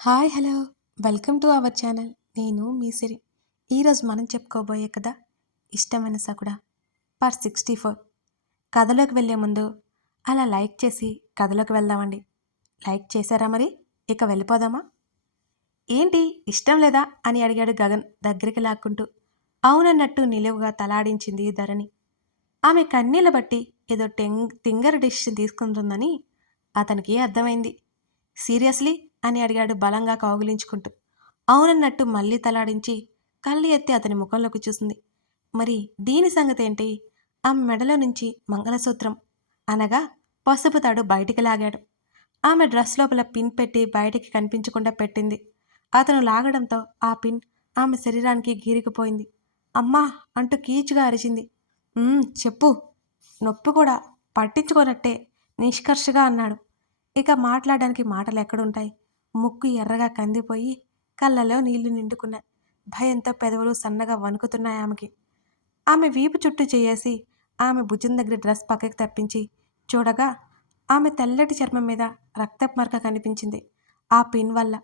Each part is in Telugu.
Hi hello welcome to our channel. నేను మీ సిరి. ఈరోజు మనం చెప్పుకోబోయే కథ ఇష్టమైన సకుడ పార్ట్ 64. కథలోకి వెళ్ళే ముందు అలా లైక్ చేసి కథలోకి వెళ్దామండి. లైక్ చేశారా మరి? ఇక వెళ్ళిపోదామా? ఏంటి ఇష్టం లేదా అని అడిగాడు గగన్ దగ్గరికి లాక్కుంటూ. అవునన్నట్టు నిలువుగా తలాడించింది ధరణి. ఆమె కన్నీళ్ళ బట్టి ఏదో తింగర డిసిషన్ తీసుకుంటుందని అతనికి అర్థమైంది. సీరియస్లీ అని అడిగాడు బలంగా కౌగిలించుకుంటూ. అవునన్నట్టు మళ్ళీ తలాడించి కళ్ళు ఎత్తి అతని ముఖంలోకి చూసింది. మరి దీని సంగతేంటి? ఆమె మెడలో నుంచి మంగళసూత్రం అనగా పసుపు తాడు బయటికి లాగాడు. ఆమె డ్రెస్ లోపల పిన్ పెట్టి బయటికి కనిపించకుండా పెట్టింది. అతను లాగడంతో ఆ పిన్ ఆమె శరీరానికి గీరికిపోయింది. అమ్మా అంటూ కీచుగా అరిచింది. చెప్పు. నొప్పి కూడా పట్టించుకోనట్టే నిష్కర్షగా అన్నాడు. ఇక మాట్లాడడానికి మాటలు ఎక్కడుంటాయి? ముక్కు ఎర్రగా కందిపోయి కళ్ళలో నీళ్లు నిండుకున్నాయి. భయంతో పెదవులు సన్నగా వణుకుతున్నాయి ఆమెకి. ఆమె వీపు చుట్టూ చేయేసి ఆమె భుజం దగ్గర డ్రెస్ పక్కకి తప్పించి చూడగా ఆమె తెల్లటి చర్మం మీద రక్తపు మరక కనిపించింది. ఆ పిన్ వల్ల.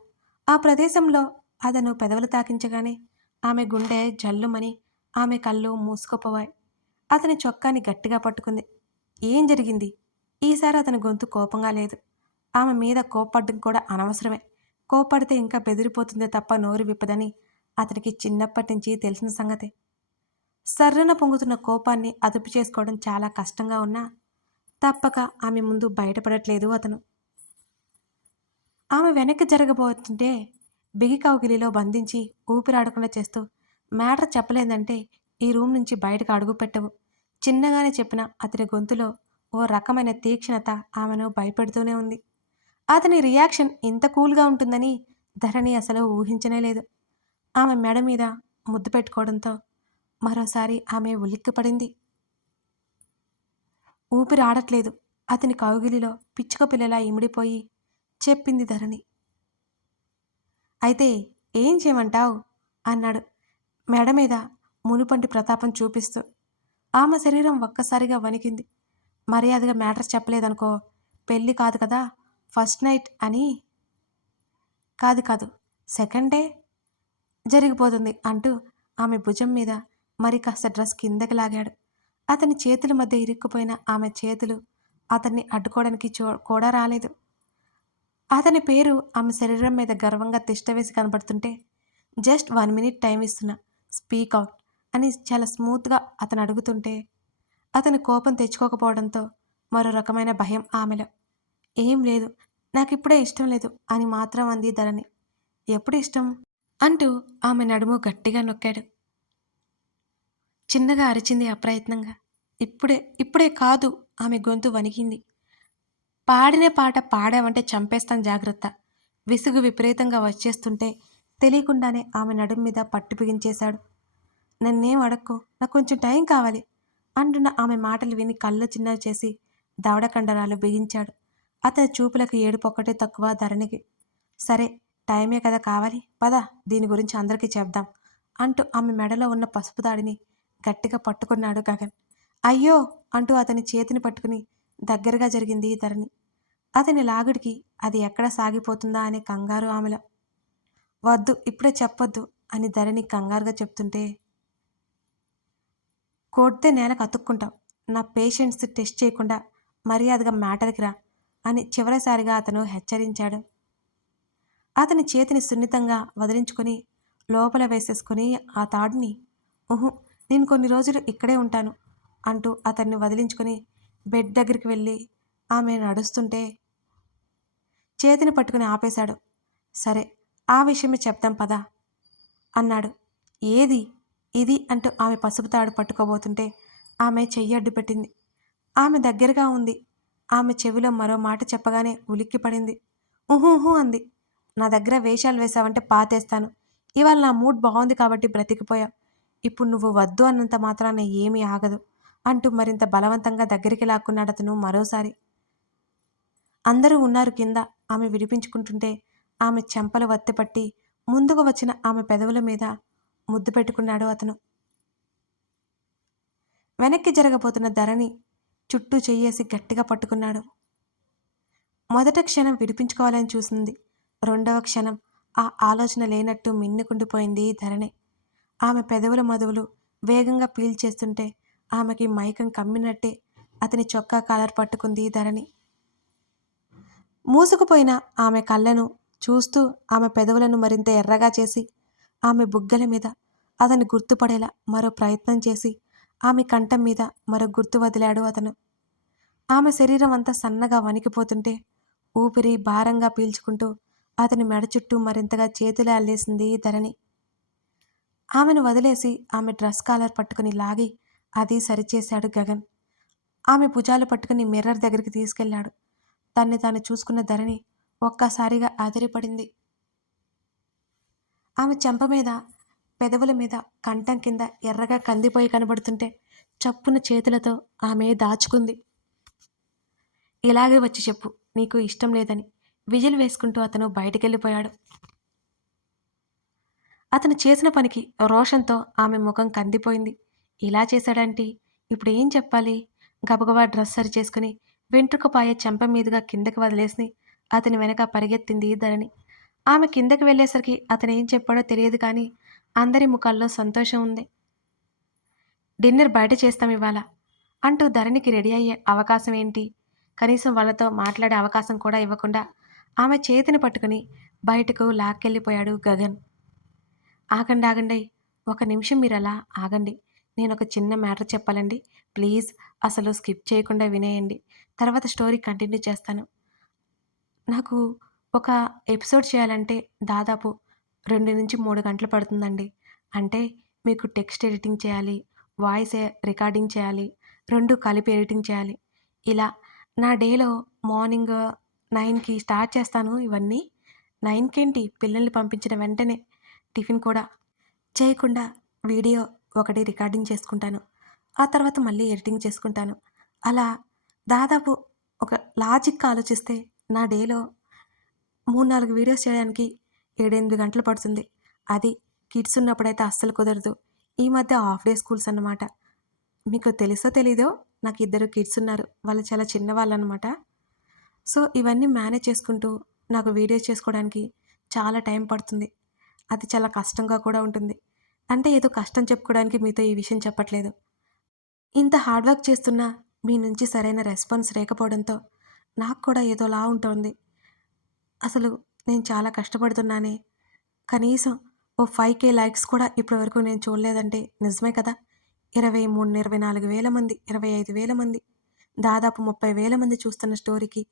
ఆ ప్రదేశంలో అతను పెదవులు తాకించగానే ఆమె గుండె జల్లుమని ఆమె కళ్ళు మూసుకుపోయాయి. అతని చొక్కాని గట్టిగా పట్టుకుంది. ఏం జరిగింది? ఈసారి అతని గొంతు కోపంగా లేదు. ఆమె మీద కోప్పడ్డం కూడా అనవసరమే. కోప్పడితే ఇంకా బెదిరిపోతుందే తప్ప నోరు విప్పదని అతనికి చిన్నప్పటి నుంచి తెలిసిన సంగతే. సర్రున పొంగుతున్న కోపాన్ని అదుపు చేసుకోవడం చాలా కష్టంగా ఉన్నా తప్పక ఆమె ముందు బయటపడట్లేదు అతను. ఆమె వెనక్కి జరగబోతుంటే బిగి కౌగిలిలో బంధించి ఊపిరాడకుండా చేస్తూ మ్యాటర్ చెప్పలేదంటే ఈ రూమ్ నుంచి బయటకు అడుగు పెట్టవు. చిన్నగానే చెప్పిన అతని గొంతులో ఓ రకమైన తీక్షణత ఆమెను భయపెడుతూనే ఉంది. అతని రియాక్షన్ ఇంత కూల్గా ఉంటుందని ధరణి అసలు ఊహించనే లేదు. ఆమె మెడ మీద ముద్దు పెట్టుకోవడంతో మరోసారి ఆమె ఉలిక్కిపడింది. ఊపిరి ఆడట్లేదు. అతని కౌగిలిలో పిచ్చుక పిల్లలా ఇమిడిపోయి చెప్పింది ధరణి. అయితే ఏం చేయమంటావు అన్నాడు మెడ మీద మునుపంటి ప్రతాపం చూపిస్తూ. ఆమె శరీరం ఒక్కసారిగా వణికింది. మర్యాదగా మ్యాటర్ చెప్పలేదనుకో, పెళ్ళి కాదు కదా, ఫస్ట్ నైట్ అని. కాదు కాదు, సెకండ్ డే జరిగిపోతుంది అంటూ ఆమె భుజం మీద మరి కాస్త డ్రెస్ కిందకి లాగాడు. అతని చేతుల మధ్య ఇరుక్కుపోయిన ఆమె చేతులు అతన్ని అడ్డుకోవడానికి కూడా రాలేదు. అతని పేరు ఆమె శరీరం మీద గర్వంగా తిష్టవేసి కనబడుతుంటే జస్ట్ 1 minute టైం ఇస్తున్నా, స్పీక్ అవుట్ అని చాలా స్మూత్గా అతను అడుగుతుంటే అతని కోపం తెచ్చుకోకపోవడంతో మరో రకమైన భయం ఆమెలో. ఏం లేదు, నాకిప్పుడే ఇష్టం లేదు అని మాత్రం అంది ధరణి. ఎప్పుడు ఇష్టం అంటూ ఆమె నడుము గట్టిగా నొక్కాడు. చిన్నగా అరిచింది అప్రయత్నంగా. ఇప్పుడే ఇప్పుడే కాదు. ఆమె గొంతు వణికింది. పాడిన పాట పాడావంటే చంపేస్తాం, జాగ్రత్త. విసుగు విపరీతంగా వచ్చేస్తుంటే తెలియకుండానే ఆమె నడుము మీద పట్టు బిగించేశాడు. నన్నేం అడక్కో, నాకు కొంచెం టైం కావాలి అంటున్న ఆమె మాటలు విని కళ్ళు చిన్నవి చేసి దవడ కండరాలు బిగించాడు. అతని చూపులకు ఏడుపొక్కటే తక్కువ ధరణికి. సరే, టైమే కదా కావాలి, పద, దీని గురించి అందరికీ చెప్దాం అంటూ ఆమె మెడలో ఉన్న పసుపు తాడిని గట్టిగా పట్టుకున్నాడు గగన్. అయ్యో అంటూ అతని చేతిని పట్టుకుని దగ్గరగా జరిగింది ధరణి. అతని లాగుడికి అది ఎక్కడ సాగిపోతుందా అనే కంగారు ఆమెలో. వద్దు, ఇప్పుడే చెప్పొద్దు అని ధరణి కంగారుగా చెప్తుంటే, కొడితే నేలకు అతుక్కుంటావు, నా పేషెంట్స్ టెస్ట్ చేయకుండా మర్యాదగా మ్యాటర్కి రా అని చివరిసారిగా అతను హెచ్చరించాడు. అతని చేతిని సున్నితంగా వదిలించుకొని లోపల వేసేసుకుని ఆ తాడుని, ఊహు, నేను కొన్ని రోజులు ఇక్కడే ఉంటాను అంటూ అతన్ని వదిలించుకొని బెడ్ దగ్గరికి వెళ్ళి ఆమె నడుస్తుంటే చేతిని పట్టుకుని ఆపేశాడు. సరే, ఆ విషయమే చెప్దాం పదా అన్నాడు. ఏది ఇది అంటూ ఆమె పసుపు తాడు పట్టుకోబోతుంటే ఆమె చెయ్యి అడ్డు పెట్టింది. ఆమె దగ్గరగా ఉంది. ఆమె చెవిలో మరో మాట చెప్పగానే ఉలిక్కి పడింది. ఊహూహూ అంది. నా దగ్గర వేషాలు వేశావంటే పాతేస్తాను. ఇవాళ నా మూడ్ బాగుంది కాబట్టి బ్రతికిపోయావు. ఇప్పుడు నువ్వు వద్దు అన్నంత మాత్రాన ఏమీ ఆగదు అంటూ మరింత బలవంతంగా దగ్గరికి లాక్కున్నాడు అతను మరోసారి. అందరూ ఉన్నారు కింద. ఆమె విడిపించుకుంటుంటే ఆమె చెంపలు వత్తిపట్టి ముందుకు వచ్చిన ఆమె పెదవుల మీద ముద్దు పెట్టుకున్నాడు అతను. వెనక్కి జరగబోతున్న ధరణి చుట్టూ చెయ్యేసి గట్టిగా పట్టుకున్నాడు. మొదట క్షణం విడిపించుకోవాలని చూసింది. రెండవ క్షణం ఆ ఆలోచన లేనట్టు మిన్నుకుండిపోయింది ధరణి. ఆమె పెదవుల మధువులు వేగంగా పీల్చేస్తుంటే ఆమెకి మైకం కమ్మినట్టే అతని చొక్కా కాలర్ పట్టుకుంది ధరణి. మూసుకుపోయిన ఆమె కళ్ళను చూస్తూ ఆమె పెదవులను మరింత ఎర్రగా చేసి ఆమె బుగ్గల మీద అతన్ని గుర్తుపడేలా మరో ప్రయత్నం చేసి ఆమె కంఠం మీద మరో గుర్తు వదిలాడు అతను. ఆమె శరీరం అంతా సన్నగా వణికిపోతుంటే ఊపిరి భారంగా పీల్చుకుంటూ అతని మెడ చుట్టూ మరింతగా చేతులు అల్లేసింది ధరణి. ఆమెను వదిలేసి ఆమె డ్రెస్ కాలర్ పట్టుకుని లాగి అది సరిచేశాడు గగన్. ఆమె భుజాలు పట్టుకుని మిర్రర్ దగ్గరికి తీసుకెళ్లాడు. తన్ని తాను చూసుకున్న ధరణి ఒక్కసారిగా అదిరిపడింది. ఆమె చెంప మీద, పెదవుల మీద, కంఠం కింద ఎర్రగా కందిపోయి కనబడుతుంటే చప్పున చేతులతో ఆమె దాచుకుంది. ఇలాగే వచ్చి చెప్పు, నీకు ఇష్టం లేదని విజిల్ వేసుకుంటూ అతను బయటికెళ్ళిపోయాడు. అతను చేసిన పనికి రోషంతో ఆమె ముఖం కందిపోయింది. ఇలా చేశాడంటే ఇప్పుడు ఏం చెప్పాలి? గబగబా డ్రెస్ సరి చేసుకుని వెంట్రుకపాయ చెంప మీదుగా కిందకి వదిలేసి అతని వెనక పరిగెత్తింది ధరణి. ఆమె కిందకి వెళ్ళేసరికి అతను ఏం చెప్పాడో తెలియదు కానీ అందరి ముఖాల్లో సంతోషం ఉంది. డిన్నర్ బయట చేస్తాం ఇవాళ అంటూ ధరణికి రెడీ అయ్యే అవకాశం ఏంటి, కనీసం వాళ్ళతో మాట్లాడే అవకాశం కూడా ఇవ్వకుండా ఆమె చేతిని పట్టుకుని బయటకు లాక్కెళ్ళిపోయాడు గగన్. ఆగండి ఆగండి, ఒక నిమిషం మీరు అలా ఆగండి. నేను ఒక చిన్న మ్యాటర్ చెప్పాలండి, ప్లీజ్ అసలు స్కిప్ చేయకుండా వినేయండి, తర్వాత స్టోరీ కంటిన్యూ చేస్తాను. నాకు ఒక ఎపిసోడ్ చేయాలంటే దాదాపు 2-3 గంటలు పడుతుందండి. అంటే మీకు టెక్స్ట్ ఎడిటింగ్ చేయాలి, వాయిస్ రికార్డింగ్ చేయాలి, 2 కలిపి ఎడిటింగ్ చేయాలి. ఇలా నా డేలో మార్నింగ్ 9కి స్టార్ట్ చేస్తాను ఇవన్నీ. 9కేంటి, పిల్లల్ని పంపించిన వెంటనే టిఫిన్ కూడా చేయకుండా వీడియో ఒకటి రికార్డింగ్ చేసుకుంటాను. ఆ తర్వాత మళ్ళీ ఎడిటింగ్ చేసుకుంటాను. అలా దాదాపు ఒక లాజిక్‌గా ఆలోచిస్తే నా డేలో 3-4 వీడియోస్ చేయడానికి 7-8 గంటలు పడుతుంది. అది కిడ్స్ ఉన్నప్పుడైతే అస్సలు కుదరదు. ఈ మధ్య హాఫ్ డే స్కూల్స్ అన్నమాట. మీకు తెలుసో తెలీదో నాకు 2 కిడ్స్ ఉన్నారు. వాళ్ళు చాలా చిన్నవాళ్ళనమాట. సో, ఇవన్నీ మేనేజ్ చేసుకుంటూ నాకు వీడియోస్ చేసుకోవడానికి చాలా టైం పడుతుంది. అది చాలా కష్టంగా కూడా ఉంటుంది. అంటే ఏదో కష్టం చెప్పుకోవడానికి మీతో ఈ విషయం చెప్పట్లేదు. ఇంత హార్డ్ వర్క్ చేస్తున్నా మీ నుంచి సరైన రెస్పాన్స్ లేకపోవడంతో నాకు కూడా ఏదోలా ఉంటోంది. అసలు నేను చాలా కష్టపడుతున్నానే. కనీసం ఓ 5K లైక్స్ కూడా ఇప్పటివరకు నేను చూడలేదంటే నిజమే కదా! 23, 24 వేల మంది, 25 వేల మంది, దాదాపు 30 వేల మంది చూస్తున్న స్టోరీకి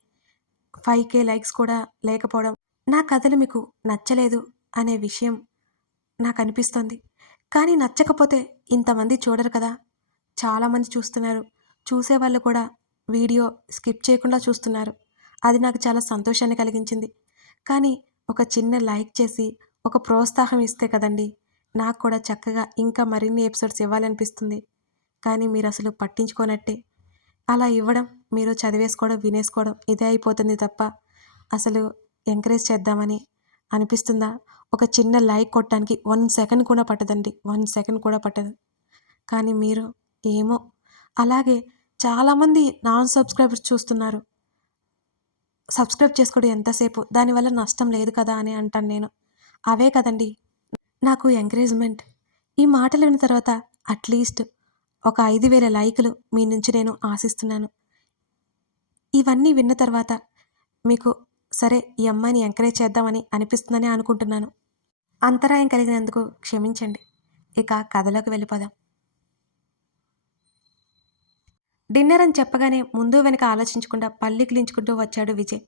5K లైక్స్ కూడా లేకపోవడం, నా కథలు మీకు నచ్చలేదు అనే విషయం నాకనిపిస్తోంది. కానీ నచ్చకపోతే ఇంతమంది చూడరు కదా! చాలామంది చూస్తున్నారు. చూసేవాళ్ళు కూడా వీడియో స్కిప్ చేయకుండా చూస్తున్నారు. అది నాకు చాలా సంతోషాన్ని కలిగించింది. కానీ ఒక చిన్న లైక్ చేసి, ఒక ప్రోత్సాహం ఇస్తే కదండీ! నాకు కూడా చక్కగా ఇంకా మరిన్ని ఎపిసోడ్స్ ఇవ్వాలనిపిస్తుంది. కానీ మీరసలు పట్టించుకోనట్టే. అలా ఇవ్వడం, మీరు చదివేసుకోవడం, వినేసుకోవడం ఇదే అయిపోతుంది తప్ప అసలు ఎంకరేజ్ చేద్దామని అనిపిస్తుందా? ఒక చిన్న లైక్ కొట్టడానికి 1 సెకండ్ కూడా పట్టదండి. 1 సెకండ్ కూడా పట్టదు. కానీ మీరు ఏమో అలాగే చాలామంది నాన్ సబ్స్క్రైబర్స్ చూస్తున్నారు. సబ్స్క్రైబ్ చేసుకోవడం ఎంతసేపు, దానివల్ల నష్టం లేదు కదా అని అంటాను నేను. అవే కదండి నాకు ఎంకరేజ్మెంట్. ఈ మాటలు విన్న తర్వాత అట్లీస్ట్ ఒక 5,000 లైకులు మీ నుంచి నేను ఆశిస్తున్నాను. ఇవన్నీ విన్న తర్వాత మీకు సరే ఈ అమ్మాయిని ఎంకరేజ్ చేద్దామని అనిపిస్తుందని అనుకుంటున్నాను. అంతరాయం కలిగినందుకు క్షమించండి. ఇక కథలోకి వెళ్ళిపోదాం. డిన్నర్ అని చెప్పగానే ముందు వెనక ఆలోచించకుండా పల్లికిలించుకుంటూ వచ్చాడు విజయ్.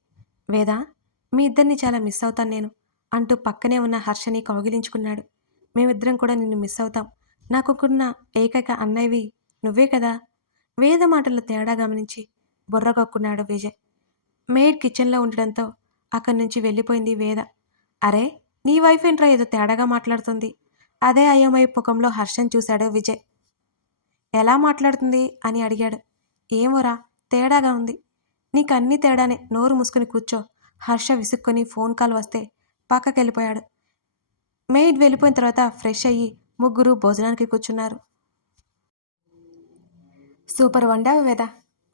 వేదా, మీ ఇద్దరిని చాలా మిస్ అవుతాను నేను అంటూ పక్కనే ఉన్న హర్షని కౌగిలించుకున్నాడు. మేమిద్దరం కూడా నిన్ను మిస్ అవుతాం. నాకున్న ఏకైక అన్నయ్యవి నువ్వే కదా. వేద మాటల తేడా గమనించి బుర్రగొక్కున్నాడు విజయ్. మెయిడ్ కిచెన్లో ఉండడంతో అక్కడి నుంచి వెళ్ళిపోయింది వేద. అరే, నీ వైఫ్ ఏంట్రా ఏదో తేడాగా మాట్లాడుతుంది. అదే అయోమయ ముఖంలో హర్షని చూశాడు విజయ్. ఎలా మాట్లాడుతుంది అని అడిగాడు. ఏమోరా, తేడాగా ఉంది. నీకన్నీ తేడానే, నోరు మూసుకుని కూర్చో. హర్ష విసుక్కుని ఫోన్ కాల్ వస్తే పక్కకెళ్ళిపోయాడు. మెయిడ్ వెళ్ళిపోయిన తర్వాత ఫ్రెష్ అయ్యి ముగ్గురు భోజనానికి కూర్చున్నారు. సూపర్ వండావు వేద.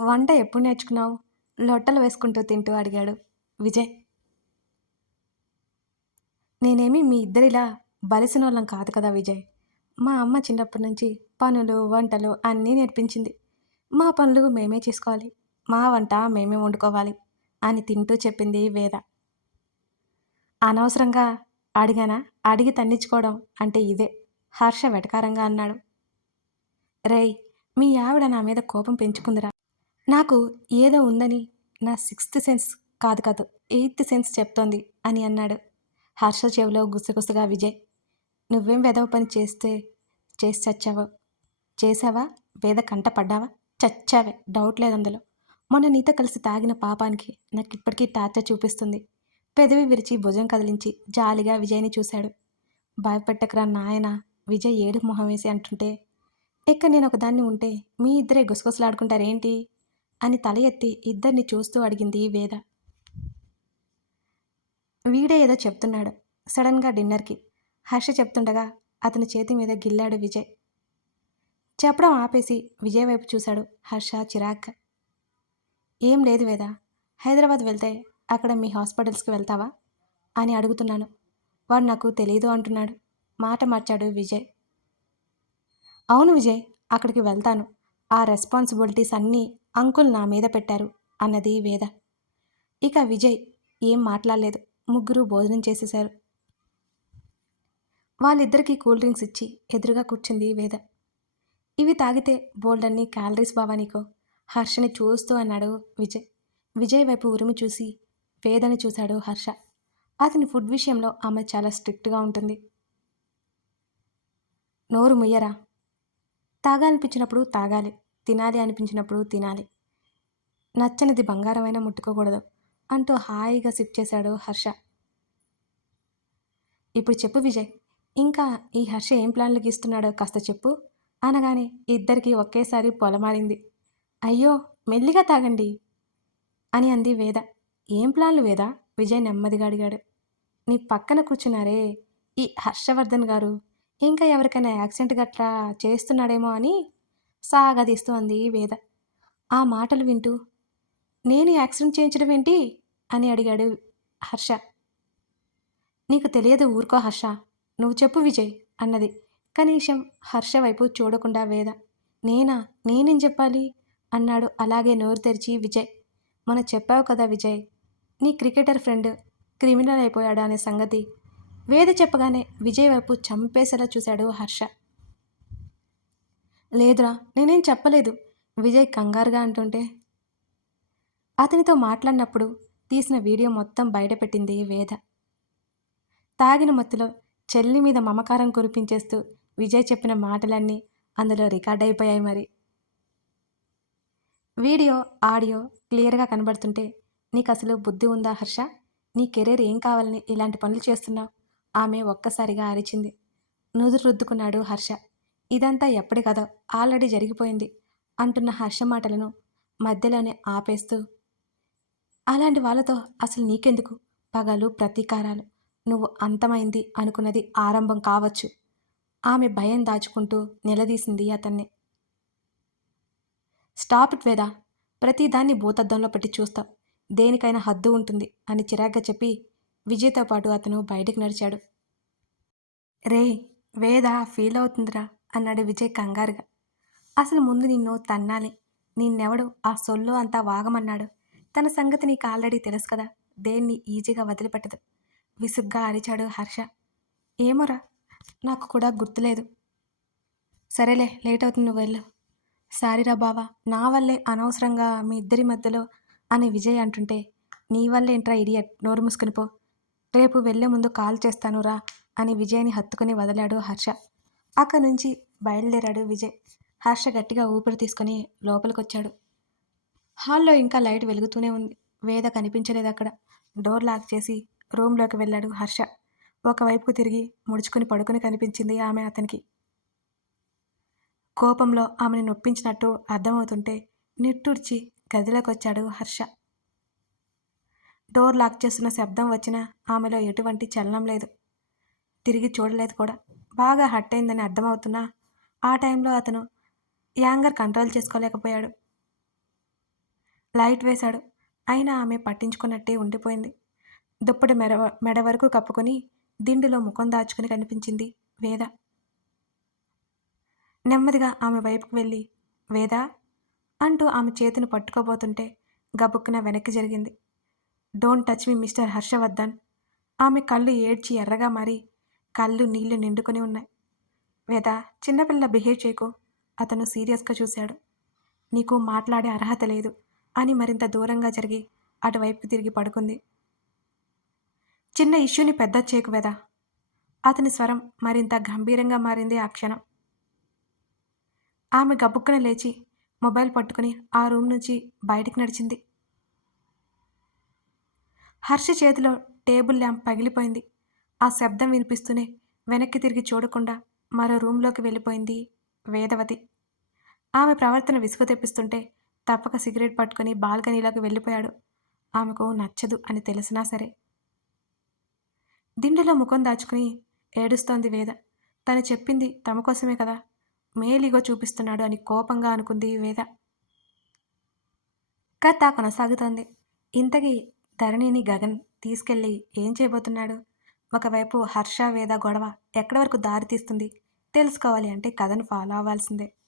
వంట ఎప్పుడు నేర్చుకున్నావు? లొట్టలు వేసుకుంటూ తింటూ అడిగాడు విజయ్. నేనేమి మీ ఇద్దరిలా బలిసినోళ్ళం కాదు కదా విజయ్. మా అమ్మ చిన్నప్పటి నుంచి పనులు, వంటలు అన్నీ నేర్పించింది. మా పనులు మేమే చేసుకోవాలి. మా వంట మేమే వండుకోవాలి అని తింటూ చెప్పింది వేద. అనవసరంగా అడిగానా? అడిగి తన్నించుకోవడం అంటే ఇదే హర్ష వెటకారంగా అన్నాడు. రేయ్, మీ ఆవిడ నా మీద కోపం పెంచుకుందిరా. నాకు ఏదో ఉందని నా సిక్స్త్ సెన్స్ కాదు ఎయిత్ సెన్స్ చెప్తోంది అని అన్నాడు హర్ష చెవిలో గుసగుసగా విజయ్. నువ్వేం వెధవ పని చేసి చచ్చావో. చేసావా? వేద కంట పడ్డావా? చచ్చావే, డౌట్ లేదు అందులో. మొన్న నీతో కలిసి తాగిన పాపానికి నాకు ఇప్పటికీ టార్చర్ చూపిస్తుంది. పెదవి విరిచి భుజం కదిలించి జాలిగా విజయ్ని చూశాడు. భయపెట్టకురా నాయనా, విజయ్ ఏడుపు మొహం వేసి అంటుంటే, ఇక్కడ నేను ఒకదాన్ని ఉంటే మీ ఇద్దరే గుసగుసలాడుకుంటారేంటి అని తల ఎత్తి ఇద్దరిని చూస్తూ అడిగింది వేద. వీడే ఏదో చెప్తున్నాడు. సడన్గా డిన్నర్కి హర్ష చెప్తుండగా అతని చేతి మీద గిల్లాడు విజయ్. చెప్పడం ఆపేసి విజయ్ వైపు చూశాడు హర్ష చిరాగ్గా. ఏం లేదు వేద, హైదరాబాద్ వెళ్తే అక్కడ మీ హాస్పిటల్స్కి వెళ్తావా అని అడుగుతున్నాను. వాడు నాకు తెలీదు అంటున్నాడు. మాట మార్చాడు విజయ్. అవును విజయ్, అక్కడికి వెళ్తాను. ఆ రెస్పాన్సిబిలిటీస్ అన్నీ అంకుల్ నా మీద పెట్టారు అన్నది వేద. ఇక విజయ్ ఏం మాట్లాడలేదు. ముగ్గురు భోజనం చేసేశారు. వాళ్ళిద్దరికీ కూల్ డ్రింక్స్ ఇచ్చి ఎదురుగా కూర్చుంది వేద. ఇవి తాగితే బోల్డన్ని క్యాలరీస్ బావా నీకు హర్షని చూస్తూ అన్నాడు విజయ్. విజయ్ వైపు ఉరిమి చూసి వేదని చూశాడు హర్ష. అతని ఫుడ్ విషయంలో ఆమె చాలా స్ట్రిక్ట్గా ఉంటుంది. నోరు ముయ్యరా. తాగాలనిపించినప్పుడు తాగాలి, తినాలి అనిపించినప్పుడు తినాలి. నచ్చనిది బంగారమైనా ముట్టుకోకూడదు అంటూ హాయిగా సిప్ చేశాడు హర్ష. ఇప్పుడు చెప్పు విజయ్, ఇంకా ఈ హర్ష ఏం ప్లాన్లు గీస్తున్నాడో కాస్త చెప్పు అనగానే ఇద్దరికీ ఒకేసారి పొలమారింది. అయ్యో, మెల్లిగా తాగండి అని అంది వేద. ఏం ప్లాన్లు వేద? విజయ్ నెమ్మదిగా అడిగాడు. నీ పక్కన కూర్చున్నారే ఈ హర్షవర్ధన్ గారు ఇంకా ఎవరికైనా యాక్సిడెంట్ గట్రా చేస్తున్నాడేమో అని సాగదీస్తూ అంది వేద. ఆ మాటలు వింటూ నేను యాక్సిడెంట్ చేయించడం ఏంటి అని అడిగాడు హర్ష. నీకు తెలియదు, ఊరుకో హర్ష, నువ్వు చెప్పు విజయ్ అన్నది కనీసం హర్ష వైపు చూడకుండా వేద. నేనేం చెప్పాలి అన్నాడు అలాగే నోరు తెరిచి విజయ్. మొన్న చెప్పావు కదా విజయ్, నీ క్రికెటర్ ఫ్రెండ్ క్రిమినల్ అయిపోయాడు అనే సంగతి. వేద చెప్పగానే విజయ్ వైపు చంపేసేలా చూశాడు హర్ష. లేదురా, నేనేం చెప్పలేదు విజయ్ కంగారుగా అంటుంటే. అతనితో మాట్లాడినప్పుడు తీసిన వీడియో మొత్తం బయటపెట్టింది వేద. తాగిన మత్తులో చెల్లి మీద మమకారం కురిపించేస్తూ విజయ్ చెప్పిన మాటలన్నీ అందులో రికార్డ్ అయిపోయాయి. మరి వీడియో ఆడియో క్లియర్గా కనబడుతుంటే నీకు అసలు బుద్ధి ఉందా హర్ష? నీ కెరీర్ ఏం కావాలని ఇలాంటి పనులు చేస్తున్నావు? ఆమె ఒక్కసారిగా అరిచింది. నుదురు రుద్దుకున్నాడు హర్ష. ఇదంతా ఎప్పటి కథ, ఆల్రెడీ జరిగిపోయింది అంటున్న హర్ష మాటలను మధ్యలోనే ఆపేస్తూ, అలాంటి వాళ్ళతో అసలు నీకెందుకు పగలు ప్రతీకారాలు? నువ్వు అంతమైంది అనుకున్నది ఆరంభం కావచ్చు. ఆమె భయం దాచుకుంటూ నిలదీసింది అతన్ని. స్టాప్ ఇట్ వేదా, ప్రతిదాన్ని భూతద్దంలో పెట్టి చూస్తావు. దేనికైనా హద్దు ఉంటుంది అని చిరాగ్గా చెప్పి విజయ్తో పాటు అతను బయటికి నడిచాడు. రే, వేద ఫీల్ అవుతుందిరా అన్నాడు విజయ్ కంగారుగా. అసలు ముందు నిన్ను తన్నాలి. నిన్నెవడు ఆ సొల్లు అంతా వాగమన్నాడు? తన సంగతి నీకు ఆల్రెడీ తెలుసు కదా, దేన్ని ఈజీగా వదిలిపెట్టదు విసుగ్గా అరిచాడు హర్ష. ఏమోరా, నాకు కూడా గుర్తులేదు. సరేలే, లేట్ అవుతుంది, నువ్వు వెళ్ళు. సారీరా బావా, నా వల్లే అనవసరంగా మీ ఇద్దరి మధ్యలో అని విజయ్ అంటుంటే, నీ వల్లే ఏంట్రా ఇడియట్, నోరు మూసుకుని పో. రేపు వెళ్లే ముందు కాల్ చేస్తాను రా అని విజయ్ని హత్తుకుని వదిలాడు హర్ష. అక్కడి నుంచి బయలుదేరాడు విజయ్. హర్ష గట్టిగా ఊపిరి తీసుకుని లోపలికొచ్చాడు. హాల్లో ఇంకా లైట్ వెలుగుతూనే ఉంది. వేద కనిపించలేదు అక్కడ. డోర్ లాక్ చేసి రూమ్లోకి వెళ్ళాడు హర్ష. ఒకవైపుకు తిరిగి ముడుచుకుని పడుకుని కనిపించింది ఆమె అతనికి. కోపంలో ఆమెను నొప్పించినట్టు అర్థమవుతుంటే నిట్టూర్చి గదిలోకి వచ్చాడు హర్ష. డోర్ లాక్ చేస్తున్న శబ్దం వచ్చినా ఆమెలో ఎటువంటి చలనం లేదు. తిరిగి చూడలేదు కూడా. బాగా హర్ట్ అయిందని అర్థమవుతున్నా ఆ టైంలో అతను యాంగర్ కంట్రోల్ చేసుకోలేకపోయాడు. లైట్ వేశాడు. అయినా ఆమె పట్టించుకున్నట్టే ఉండిపోయింది. దుప్పటి మెడ వరకు కప్పుకొని దిండులో ముఖం దాచుకుని కనిపించింది వేద. నెమ్మదిగా ఆమె వైపుకు వెళ్ళి వేద అంటూ ఆమె చేతిని పట్టుకోబోతుంటే గబుక్కున వెనక్కి జరిగింది. Don't touch me mister Harshavardhan. ఆమె కళ్ళు ఏడ్చి ఎర్రగా మారి కళ్ళు నీళ్లు నిండుకొని ఉన్నాయి. వేద, చిన్నపిల్ల బిహేవ్ చేయకు. అతను సీరియస్గా చూశాడు. నీకు మాట్లాడే అర్హత లేదు అని మరింత దూరంగా జరిగి అటువైపు తిరిగి పడుకుంది. చిన్న ఇష్యూని పెద్ద చేయకు వేద. అతని స్వరం మరింత గంభీరంగా మారింది ఆ క్షణం. ఆమె గబుక్కున లేచి మొబైల్ పట్టుకుని ఆ రూమ్ నుంచి బయటికి నడిచింది. హర్ష చేతిలో టేబుల్ ల్యాంప్ పగిలిపోయింది. ఆ శబ్దం వినిపిస్తూనే వెనక్కి తిరిగి చూడకుండా మరో రూంలోకి వెళ్ళిపోయింది వేదవతి. ఆమె ప్రవర్తన విసుగు తెప్పిస్తుంటే తప్పక సిగరెట్ పట్టుకుని బాల్కనీలోకి వెళ్ళిపోయాడు. ఆమెకు నచ్చదు అని తెలిసినా సరే. దిండులో ముఖం దాచుకుని ఏడుస్తోంది వేద. తను చెప్పింది తమ కోసమే కదా, మేలిగో చూపిస్తున్నాడు అని కోపంగా అనుకుంది వేద. కథ కొనసాగుతోంది. ఇంతకీ ధరణిని గగన్ తీసుకెళ్ళి ఏం చేయబోతున్నాడు? ఒకవైపు హర్ష వేద గొడవ ఎక్కడి వరకు దారి తీస్తుంది తెలుసుకోవాలి అంటే కథను ఫాలో అవ్వాల్సిందే.